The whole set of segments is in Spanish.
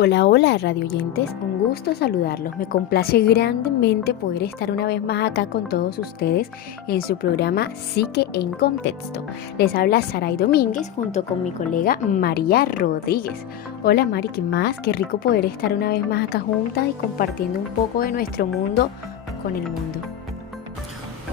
Hola, hola, radio oyentes, un gusto saludarlos. Me complace grandemente poder estar una vez más acá con todos ustedes en su programa Psique en Contexto. Les habla Saray Domínguez junto con mi colega María Rodríguez. Hola Mari, ¿qué más? Qué rico poder estar una vez más acá juntas y compartiendo un poco de nuestro mundo con el mundo.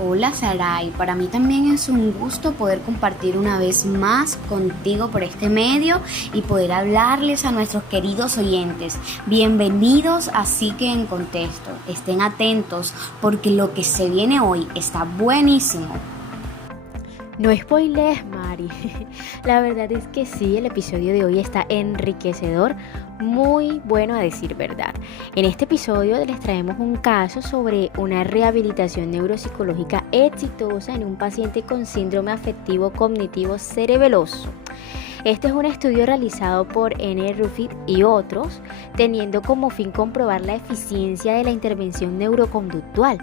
Hola Saray, para mí también es un gusto poder compartir una vez más contigo por este medio y poder hablarles a nuestros queridos oyentes. Bienvenidos a Psique en Contexto. Estén atentos porque lo que se viene hoy está buenísimo. No spoilees, Mari. La verdad es que sí, el episodio de hoy está enriquecedor, muy bueno a decir verdad. En este episodio les traemos un caso sobre una rehabilitación neuropsicológica exitosa en un paciente con síndrome afectivo cognitivo cerebeloso. Este es un estudio realizado por N. Ruffin y otros, teniendo como fin comprobar la eficiencia de la intervención neuroconductual.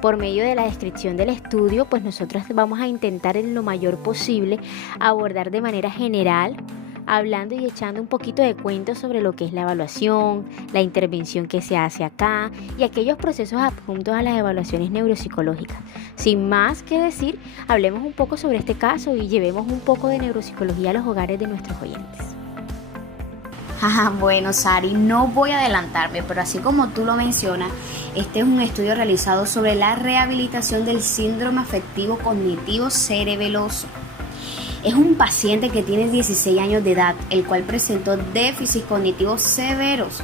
Por medio de la descripción del estudio, pues nosotros vamos a intentar en lo mayor posible abordar de manera general, hablando y echando un poquito de cuento sobre lo que es la evaluación, la intervención que se hace acá y aquellos procesos adjuntos a las evaluaciones neuropsicológicas. Sin más que decir, hablemos un poco sobre este caso y llevemos un poco de neuropsicología a los hogares de nuestros oyentes. Bueno, Sari, no voy a adelantarme, pero así como tú lo mencionas, este es un estudio realizado sobre la rehabilitación del síndrome afectivo cognitivo cerebeloso. Es un paciente que tiene 16 años de edad, el cual presentó déficits cognitivos severos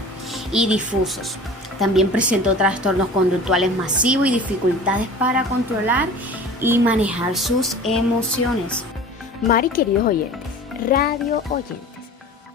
y difusos. También presentó trastornos conductuales masivos y dificultades para controlar y manejar sus emociones. Mari, queridos oyentes, radio oyentes.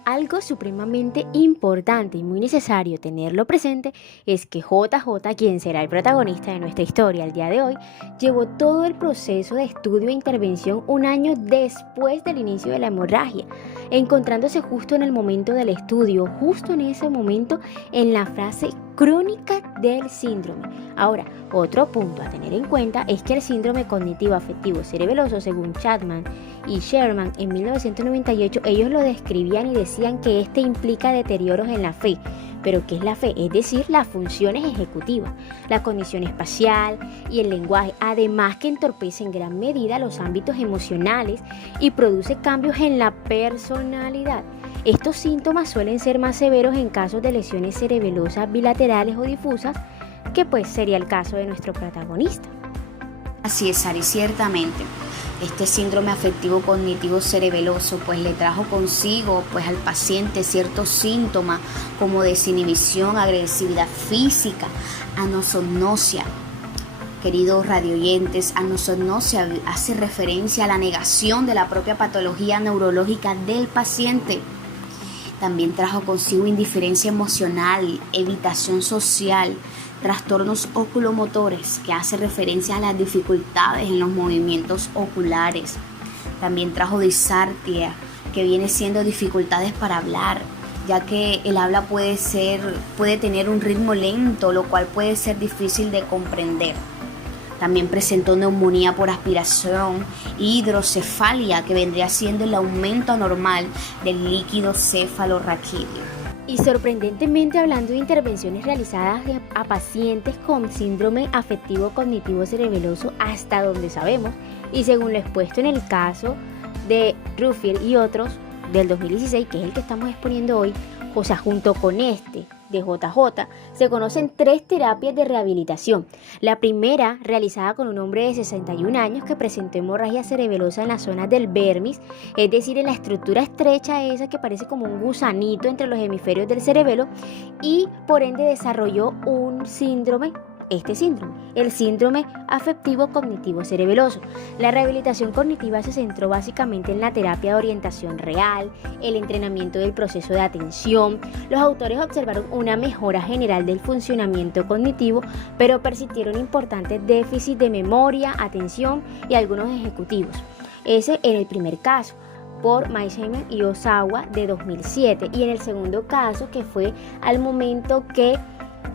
Algo supremamente importante y muy necesario tenerlo presente es que JJ, quien será el protagonista de nuestra historia el día de hoy, llevó todo el proceso de estudio e intervención un año después del inicio de la hemorragia, encontrándose justo en el momento del estudio, justo en ese momento en la fase crónica del síndrome. Ahora, otro punto a tener en cuenta es que el síndrome cognitivo afectivo cerebeloso, según Chapman y Sherman en 1998, ellos lo describían y decían que este implica deterioros en la fe. ¿Pero qué es la fe? Es decir, las funciones ejecutivas, la cognición espacial y el lenguaje, además que entorpece en gran medida los ámbitos emocionales y produce cambios en la personalidad. Estos síntomas suelen ser más severos en casos de lesiones cerebelosas bilaterales o difusas, que pues sería el caso de nuestro protagonista. Así es, Sari, ciertamente. Este síndrome afectivo cognitivo cerebeloso pues le trajo consigo pues al paciente ciertos síntomas como desinhibición, agresividad física, anosognosia. Queridos radioyentes, anosognosia hace referencia a la negación de la propia patología neurológica del paciente. También trajo consigo indiferencia emocional, evitación social, trastornos oculomotores, que hace referencia a las dificultades en los movimientos oculares. También trajo disartria, que viene siendo dificultades para hablar, ya que el habla puede tener un ritmo lento, lo cual puede ser difícil de comprender. También presentó neumonía por aspiración y hidrocefalia, que vendría siendo el aumento anormal del líquido cefalorraquídeo. Y sorprendentemente, hablando de intervenciones realizadas a pacientes con síndrome afectivo cognitivo cerebeloso, hasta donde sabemos, y según lo expuesto en el caso de Ruffin y otros del 2016, que es el que estamos exponiendo hoy, o sea, junto con este de JJ, se conocen 3 terapias de rehabilitación. La primera, realizada con un hombre de 61 años que presentó hemorragia cerebelosa en la zona del vermis, es decir, en la estructura estrecha esa que parece como un gusanito entre los hemisferios del cerebelo, y por ende desarrolló un síndrome, el síndrome afectivo cognitivo cerebeloso. La rehabilitación cognitiva se centró básicamente en la terapia de orientación real, el entrenamiento del proceso de atención. Los autores observaron una mejora general del funcionamiento cognitivo, pero persistieron importantes déficits de memoria, atención y algunos ejecutivos. Ese en el primer caso, por Meisheimer y Osawa de 2007, y en el segundo caso, que fue al momento que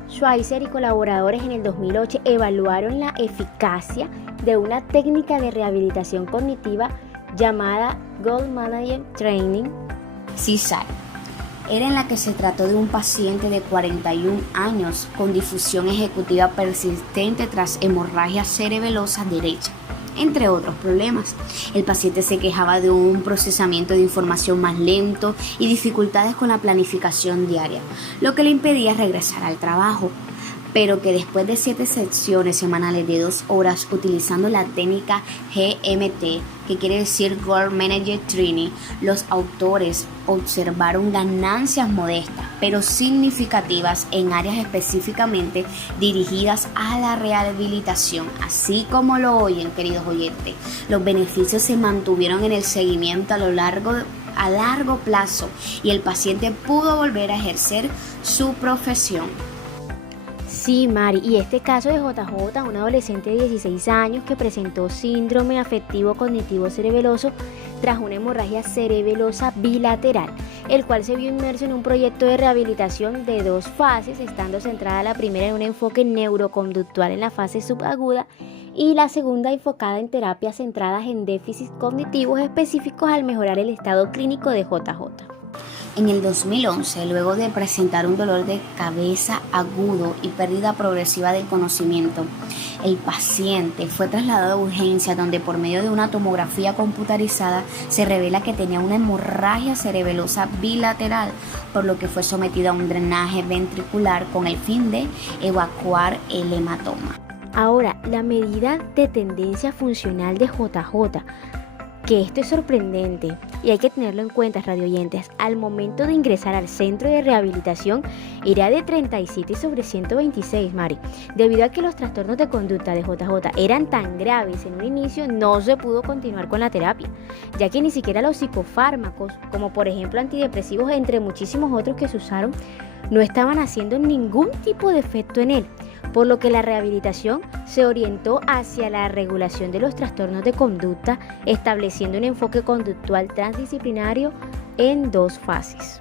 Schweitzer y colaboradores en el 2008 evaluaron la eficacia de una técnica de rehabilitación cognitiva llamada Gold Manager Training. Sí, Sari. era en la que se trató de un paciente de 41 años con difusión ejecutiva persistente tras hemorragia cerebelosa derecha, entre otros problemas. El paciente se quejaba de un procesamiento de información más lento y dificultades con la planificación diaria, lo que le impedía regresar al trabajo, pero que después de 7 sesiones semanales de 2 horas utilizando la técnica GMT, que quiere decir Goal Manager Training, los autores observaron ganancias modestas, pero significativas en áreas específicamente dirigidas a la rehabilitación. Así como lo oyen, queridos oyentes, los beneficios se mantuvieron en el seguimiento a largo plazo y el paciente pudo volver a ejercer su profesión. Sí, Mari, y este caso de JJ, un adolescente de 16 años que presentó síndrome afectivo cognitivo cerebeloso tras una hemorragia cerebelosa bilateral, el cual se vio inmerso en un proyecto de rehabilitación de 2 fases, estando centrada la primera en un enfoque neuroconductual en la fase subaguda y la segunda enfocada en terapias centradas en déficits cognitivos específicos al mejorar el estado clínico de JJ. En el 2011, luego de presentar un dolor de cabeza agudo y pérdida progresiva del conocimiento, el paciente fue trasladado a urgencia, donde por medio de una tomografía computarizada se revela que tenía una hemorragia cerebelosa bilateral, por lo que fue sometido a un drenaje ventricular con el fin de evacuar el hematoma. Ahora, la medida de tendencia funcional de JJ, que esto es sorprendente y hay que tenerlo en cuenta, radioyentes, al momento de ingresar al centro de rehabilitación era de 37/126, Mari. Debido a que los trastornos de conducta de JJ eran tan graves en un inicio, no se pudo continuar con la terapia, ya que ni siquiera los psicofármacos, como por ejemplo antidepresivos, entre muchísimos otros que se usaron, no estaban haciendo ningún tipo de efecto en él, por lo que la rehabilitación se orientó hacia la regulación de los trastornos de conducta, estableciendo un enfoque conductual transdisciplinario en 2 fases,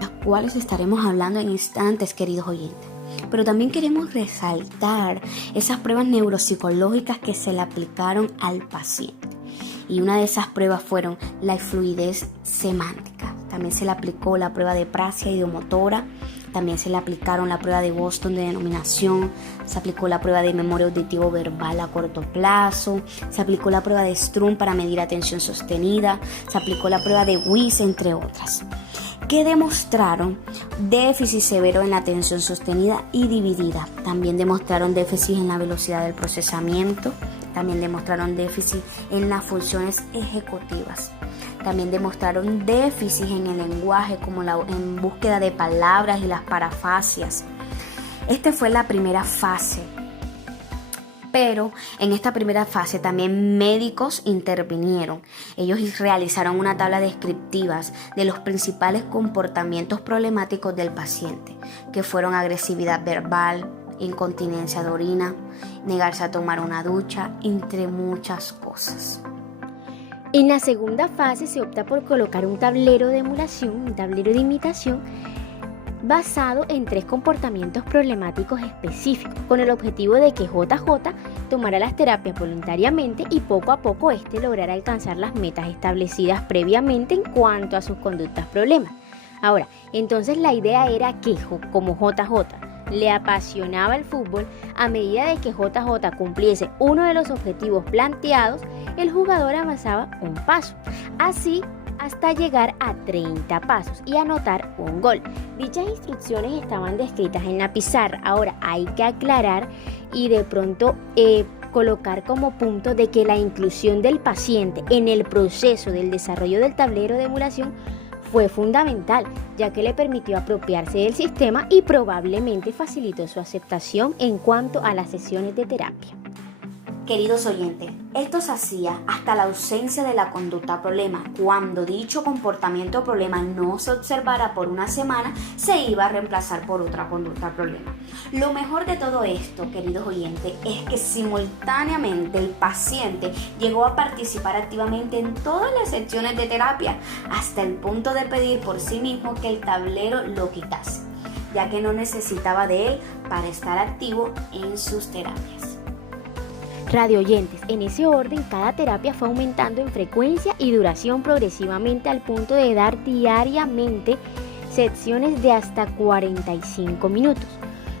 Las cuales estaremos hablando en instantes, queridos oyentes. Pero también queremos resaltar esas pruebas neuropsicológicas que se le aplicaron al paciente. Y una de esas pruebas fueron la fluidez semántica. También se le aplicó la prueba de praxia ideomotora. También se le aplicaron la prueba de Boston de denominación, se aplicó la prueba de memoria auditivo verbal a corto plazo, se aplicó la prueba de Strun para medir atención sostenida, se aplicó la prueba de WIS, entre otras, que demostraron déficit severo en la atención sostenida y dividida. También demostraron déficit en la velocidad del procesamiento, también demostraron déficit en las funciones ejecutivas. También demostraron déficit en el lenguaje, como en búsqueda de palabras y las parafasias. Esta fue la primera fase. Pero en esta primera fase también médicos intervinieron. Ellos realizaron una tabla descriptiva de los principales comportamientos problemáticos del paciente, que fueron agresividad verbal, incontinencia de orina, negarse a tomar una ducha, entre muchas cosas. En la segunda fase se opta por colocar un tablero de emulación, un tablero de imitación, basado en 3 comportamientos problemáticos específicos, con el objetivo de que JJ tomara las terapias voluntariamente y poco a poco lograra alcanzar las metas establecidas previamente en cuanto a sus conductas problemas. Ahora, entonces la idea era que, como JJ le apasionaba el fútbol, a medida de que JJ cumpliese uno de los objetivos planteados, el jugador avanzaba un paso, así hasta llegar a 30 pasos y anotar un gol. Dichas instrucciones estaban descritas en la pizarra. Ahora hay que aclarar y de pronto colocar como punto de que la inclusión del paciente en el proceso del desarrollo del tablero de emulación fue fundamental, ya que le permitió apropiarse del sistema y probablemente facilitó su aceptación en cuanto a las sesiones de terapia. Queridos oyentes, esto se hacía hasta la ausencia de la conducta problema. Cuando dicho comportamiento problema no se observara por una semana, se iba a reemplazar por otra conducta problema. Lo mejor de todo esto, queridos oyentes, es que simultáneamente el paciente llegó a participar activamente en todas las sesiones de terapia, hasta el punto de pedir por sí mismo que el tablero lo quitase, ya que no necesitaba de él para estar activo en sus terapias. Radio oyentes, en ese orden cada terapia fue aumentando en frecuencia y duración progresivamente al punto de dar diariamente sesiones de hasta 45 minutos.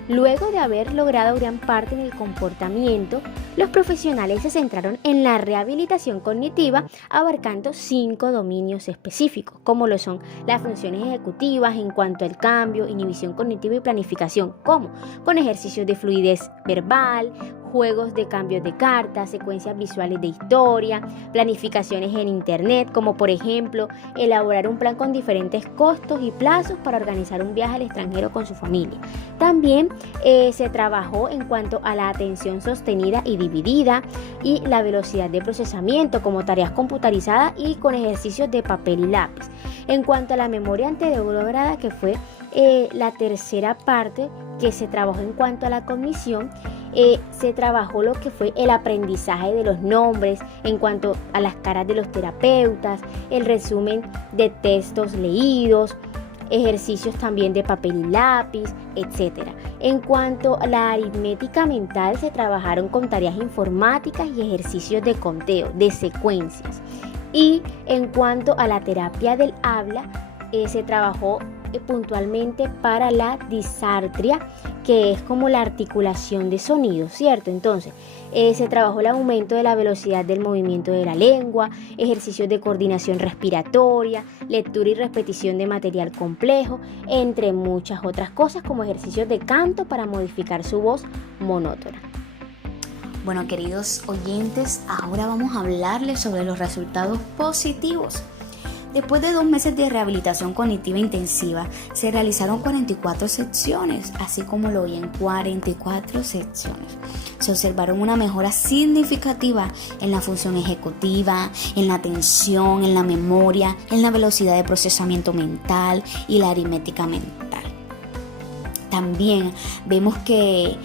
Luego de haber logrado gran parte en el comportamiento, los profesionales se centraron en la rehabilitación cognitiva, abarcando 5 dominios específicos, como lo son las funciones ejecutivas en cuanto al cambio, inhibición cognitiva y planificación, como con ejercicios de fluidez verbal, juegos de cambios de cartas, secuencias visuales de historia, planificaciones en internet, como por ejemplo elaborar un plan con diferentes costos y plazos para organizar un viaje al extranjero con su familia. También se trabajó en cuanto a la atención sostenida y dividida y la velocidad de procesamiento, como tareas computarizadas y con ejercicios de papel y lápiz. En cuanto a la memoria anterograda, que fue la tercera parte que se trabajó en cuanto a la cognición, se trabajó lo que fue el aprendizaje de los nombres en cuanto a las caras de los terapeutas, el resumen de textos leídos, ejercicios también de papel y lápiz, etc. En cuanto a la aritmética mental, se trabajaron con tareas informáticas y ejercicios de conteo, de secuencias. Y en cuanto a la terapia del habla, se trabajó puntualmente para la disartria, que es como la articulación de sonidos, ¿cierto? Entonces, se trabajó el aumento de la velocidad del movimiento de la lengua, ejercicios de coordinación respiratoria, lectura y repetición de material complejo, entre muchas otras cosas, como ejercicios de canto para modificar su voz monótona. Bueno, queridos oyentes, ahora vamos a hablarles sobre los resultados positivos. Después de 2 meses de rehabilitación cognitiva intensiva, se realizaron 44 secciones, así como lo oyen, 44 secciones. Se observaron una mejora significativa en la función ejecutiva, en la atención, en la memoria, en la velocidad de procesamiento mental y la aritmética mental. También vemos que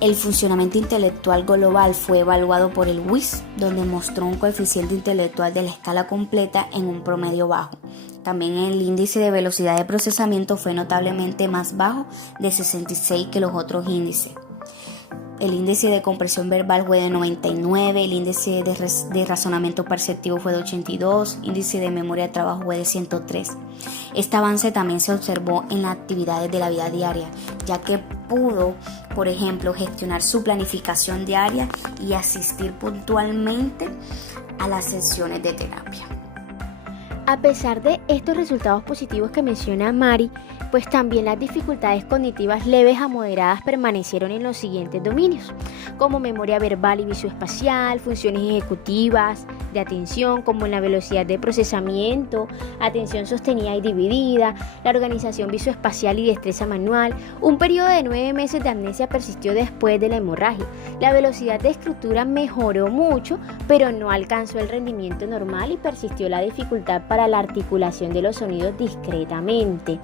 el funcionamiento intelectual global fue evaluado por el WIS, donde mostró un coeficiente intelectual de la escala completa en un promedio bajo. También el índice de velocidad de procesamiento fue notablemente más bajo, de 66, que los otros índices. El índice de comprensión verbal fue de 99, el índice de razonamiento perceptivo fue de 82, el índice de memoria de trabajo fue de 103. Este avance también se observó en las actividades de la vida diaria, ya que pudo, por ejemplo, gestionar su planificación diaria y asistir puntualmente a las sesiones de terapia. A pesar de estos resultados positivos que menciona Mari, pues también las dificultades cognitivas leves a moderadas permanecieron en los siguientes dominios, como memoria verbal y visoespacial, funciones ejecutivas, de atención, como en la velocidad de procesamiento, atención sostenida y dividida, la organización visoespacial y destreza manual. Un periodo de 9 meses de amnesia persistió después de la hemorragia. La velocidad de escritura mejoró mucho, pero no alcanzó el rendimiento normal y persistió la dificultad para la articulación de los sonidos discretamente.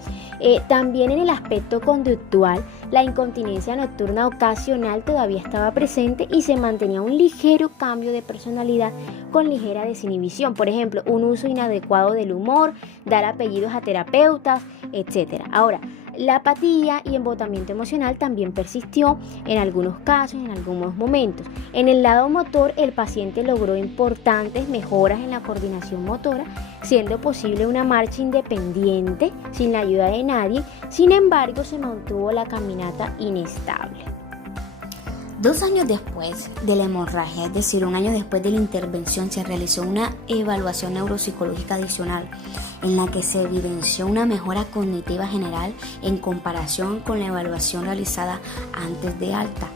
También en el aspecto conductual, la incontinencia nocturna ocasional todavía estaba presente y se mantenía un ligero cambio de personalidad con ligera desinhibición. Por ejemplo, un uso inadecuado del humor, dar apellidos a terapeutas, etc. Ahora, la apatía y embotamiento emocional también persistió en algunos casos, en algunos momentos. En el lado motor, el paciente logró importantes mejoras en la coordinación motora, siendo posible una marcha independiente sin la ayuda de nadie. Sin embargo, se mantuvo la caminata inestable. 2 años después de la hemorragia, es decir, 1 año después de la intervención, se realizó una evaluación neuropsicológica adicional en la que se evidenció una mejora cognitiva general en comparación con la evaluación realizada antes de alta,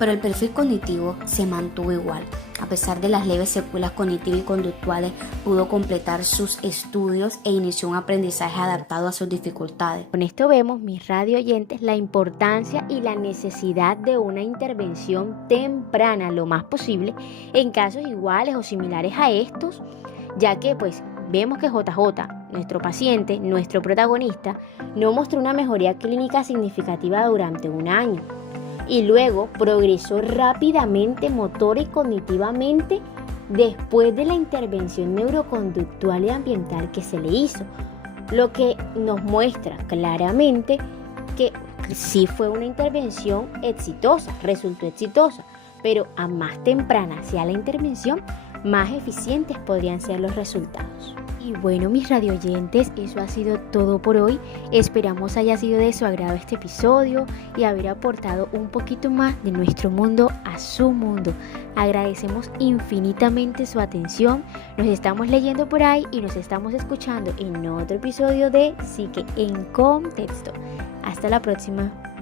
pero el perfil cognitivo se mantuvo igual. A pesar de las leves secuelas cognitivas y conductuales, pudo completar sus estudios e inició un aprendizaje adaptado a sus dificultades. Con esto vemos, mis radio oyentes, la importancia y la necesidad de una intervención temprana lo más posible en casos iguales o similares a estos, ya que pues vemos que JJ, nuestro paciente, nuestro protagonista, no mostró una mejoría clínica significativa durante 1 año. Y luego progresó rápidamente motor y cognitivamente después de la intervención neuroconductual y ambiental que se le hizo, lo que nos muestra claramente que sí fue una intervención exitosa, resultó exitosa, pero a más temprana sea la intervención, más eficientes podrían ser los resultados. Y bueno, mis radioyentes, eso ha sido todo por hoy. Esperamos haya sido de su agrado este episodio y haber aportado un poquito más de nuestro mundo a su mundo. Agradecemos infinitamente su atención. Nos estamos leyendo por ahí y nos estamos escuchando en otro episodio de Psique en Contexto. Hasta la próxima.